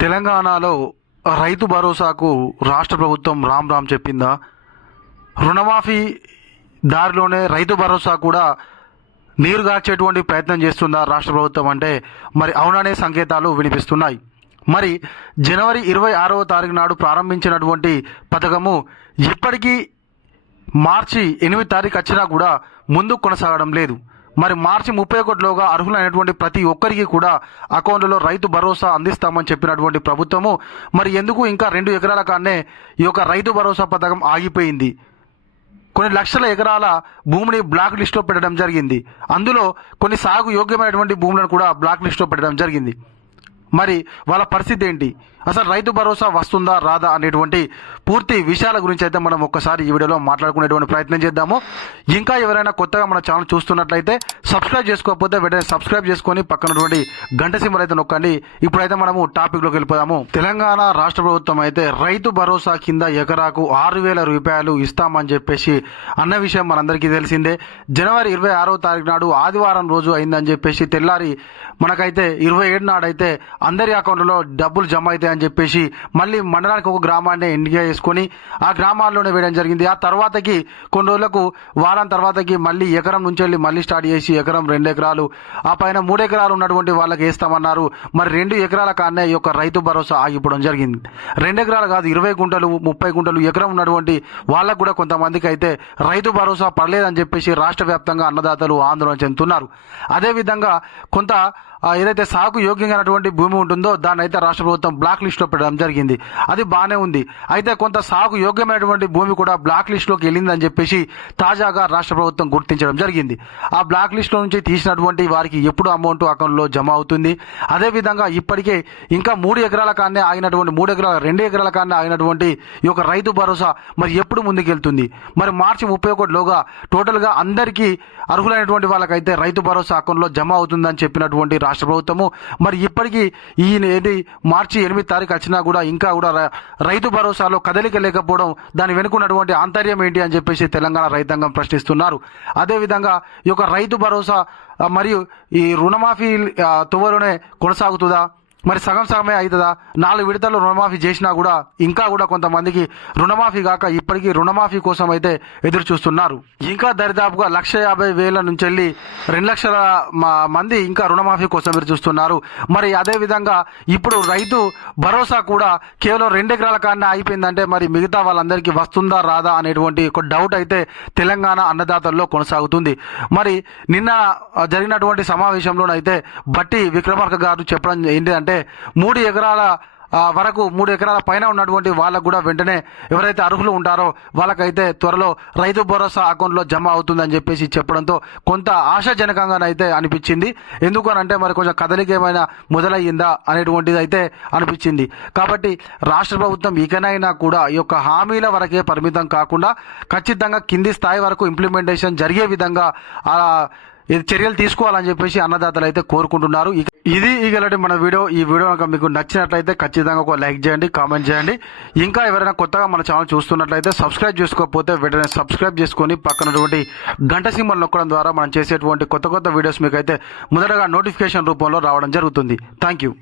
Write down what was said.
తెలంగాణలో రైతు భరోసాకు రాష్ట్ర ప్రభుత్వం రామ్ రామ్ చెప్పిందా? రుణమాఫీ దారిలోనే రైతు భరోసా కూడా నీరుగార్చేటువంటి ప్రయత్నం చేస్తుందా రాష్ట్ర ప్రభుత్వం అంటే? మరి అవుననే సంకేతాలు వినిపిస్తున్నాయి. మరి జనవరి ఇరవై ఆరవ తారీఖు నాడు ప్రారంభించినటువంటి పథకము ఇప్పటికీ మార్చి ఎనిమిది తారీఖు వచ్చినా కూడా ముందుకు కొనసాగడం లేదు. మరి మార్చి ముప్పై ఒకటిలోగా అర్హులైనటువంటి ప్రతి ఒక్కరికి కూడా అకౌంట్లలో రైతు భరోసా అందిస్తామని చెప్పినటువంటి ప్రభుత్వము. మరి ఎందుకు ఇంకా రెండు ఎకరాల కానే ఈ యొక్క రైతు భరోసా పథకం ఆగిపోయింది? కొన్ని లక్షల ఎకరాల భూమిని బ్లాక్ లిస్ట్లో పెట్టడం జరిగింది. అందులో కొన్ని సాగు యోగ్యమైనటువంటి భూములను కూడా బ్లాక్ లిస్ట్లో పెట్టడం జరిగింది. మరి వాళ్ళ పరిస్థితి ఏంటి? అసలు రైతు భరోసా వస్తుందా రాదా అనేటువంటి పూర్తి విషయాల గురించి అయితే మనం ఒక్కసారి ఈ వీడియోలో మాట్లాడుకునేటువంటి ప్రయత్నం చేద్దాము. ఇంకా ఎవరైనా కొత్తగా మన ఛానల్ చూస్తున్నట్లయితే సబ్స్క్రైబ్ చేసుకోకపోతే వెంటనే సబ్స్క్రైబ్ చేసుకొని పక్కనటువంటి గంట సింబల్ అయితే నొక్కండి. ఇప్పుడైతే మనము టాపిక్లోకి వెళ్ళిపోదాము. తెలంగాణ రాష్ట్ర ప్రభుత్వం అయితే రైతు భరోసా కింద ఎకరాకు ఆరు వేల రూపాయలు ఇస్తామని చెప్పేసి అన్న విషయం మనందరికీ తెలిసిందే. జనవరి ఇరవై ఆరో తారీఖు నాడు ఆదివారం రోజు అయిందని చెప్పేసి తెల్లారి మనకైతే ఇరవై ఏడు నాడైతే అందరి అకౌంట్లో డబ్బులు జమ అవుతాయని చెప్పేసి మళ్ళీ మండలానికి ఒక గ్రామాన్ని ఎన్నిక చేసుకొని ఆ గ్రామాల్లోనే వేయడం జరిగింది. ఆ తర్వాతకి కొన్ని రోజులకు వారం తర్వాతకి మళ్ళీ ఎకరం నుంచి వెళ్ళి మళ్ళీ స్టార్ట్ చేసి ఎకరం రెండు ఎకరాలు ఆ పైన మూడు ఎకరాలు ఉన్నటువంటి వాళ్ళకి వేస్తామన్నారు. మరి రెండు ఎకరాల కానే ఈ యొక్క రైతు భరోసా ఆగిపోవడం జరిగింది. రెండు ఎకరాలు కాదు ఇరవై గుంటలు ముప్పై గుంటలు ఎకరం ఉన్నటువంటి వాళ్ళకు కూడా కొంతమందికి అయితే రైతు భరోసా పడలేదని చెప్పేసి రాష్ట్ర వ్యాప్తంగా అన్నదాతలు ఆందోళన చెందుతున్నారు. అదేవిధంగా కొంత ఏదైతే సాగు యోగ్యమైనటువంటి భూమి ఉంటుందో దాన్ని అయితే రాష్ట్ర ప్రభుత్వం బ్లాక్ లిస్ట్లో పెట్టడం జరిగింది. అది బాగానే ఉంది. అయితే కొంత సాగు యోగ్యమైనటువంటి భూమి కూడా బ్లాక్ లిస్ట్లోకి వెళ్ళిందని చెప్పేసి తాజాగా రాష్ట్ర ప్రభుత్వం గుర్తించడం జరిగింది. ఆ బ్లాక్ లిస్ట్లో నుంచి తీసినటువంటి వారికి ఎప్పుడు అమౌంట్ అకౌంట్లో జమ అవుతుంది? అదేవిధంగా ఇప్పటికే ఇంకా మూడు ఎకరాల కాన్నే ఆగినటువంటి మూడు ఎకరాల రెండు ఎకరాల కాన్నే ఆగినటువంటి ఈ యొక్క రైతు భరోసా మరి ఎప్పుడు ముందుకెళ్తుంది? మరి మార్చి ముప్పై ఒకటిలోగా టోటల్గా అందరికీ అర్హులైనటువంటి వాళ్ళకైతే రైతు భరోసా అకౌంట్లో జమ అవుతుందని చెప్పినటువంటి రాష్ట్ర ప్రభుత్వము మరి ఇప్పటికీ ఈ ఏది మార్చి ఎనిమిది తారీఖు వచ్చినా కూడా ఇంకా కూడా రైతు భరోసాలో కదలిక లేకపోవడం దాని వెనుకున్నటువంటి ఆంతర్యం ఏంటి అని చెప్పేసి తెలంగాణ రైతాంగం ప్రశ్నిస్తున్నారు. అదేవిధంగా ఈ యొక్క రైతు భరోసా మరియు ఈ రుణమాఫీ ఆ, తువలోనే కొనసాగుతుందా? మరి సగం సగమే అవుతుందా నాలుగు విడతలు రుణమాఫీ చేసినా కూడా ఇంకా కూడా కొంతమందికి రుణమాఫీ కాక ఇప్పటికీ రుణమాఫీ కోసం అయితే ఎదురు చూస్తున్నారు. ఇంకా దరిదాపుగా లక్ష యాభై వేల నుంచి వెళ్ళి రెండు లక్షల మ- మంది ఇంకా రుణమాఫీ కోసం ఎదురు చూస్తున్నారు. మరి అదేవిధంగా ఇప్పుడు రైతు భరోసా కూడా కేవలం రెండు ఎకరాల కారణం అయిపోయిందంటే మరి మిగతా వాళ్ళందరికీ వస్తుందా రాదా అనేటువంటి ఒక డౌట్ అయితే తెలంగాణ అన్నదాతల్లో కొనసాగుతుంది. మరి నిన్న జరిగినటువంటి సమావేశంలోనైతే బట్టి విక్రమార్క గారు చెప్పడం ఏంటంటే అంటే మూడు ఎకరాల వరకు మూడు ఎకరాల పైన ఉన్నటువంటి వాళ్ళకు కూడా వెంటనే ఎవరైతే అర్హులు ఉంటారో వాళ్ళకైతే త్వరలో రైతు భరోసా అకౌంట్లో జమ అవుతుందని చెప్పేసి చెప్పడంతో కొంత ఆశాజనకంగానైతే అనిపించింది. ఎందుకు అని అంటే మరి కొంచెం కదలిక ఏమైనా మొదలయ్యిందా అనేటువంటిది అయితే అనిపించింది. కాబట్టి రాష్ట్ర ప్రభుత్వం ఇకనైనా కూడా ఈ యొక్క హామీల వరకే పరిమితం కాకుండా ఖచ్చితంగా కింది స్థాయి వరకు ఇంప్లిమెంటేషన్ జరిగే విధంగా ఇది చర్యలు తీసుకోవాలని చెప్పేసి అన్నదాతలు అయితే కోరుకుంటున్నారు. ఇది ఇగలటి మన వీడియో. ఈ వీడియో కనుక మీకు నచ్చినట్లయితే ఖచ్చితంగా ఒక లైక్ చేయండి కామెంట్ చేయండి. ఇంకా ఎవరైనా కొత్తగా మన ఛానల్ చూస్తున్నట్లయితే సబ్స్క్రైబ్ చేసుకోకపోతే వెంటనే సబ్స్క్రైబ్ చేసుకొని పక్కనటువంటి గంట సింబల్ నొక్కడం ద్వారా మనం చేసేటువంటి కొత్త కొత్త వీడియోస్ మీకు అయితే మొదటగా నోటిఫికేషన్ రూపంలో రావడం జరుగుతుంది. Thank you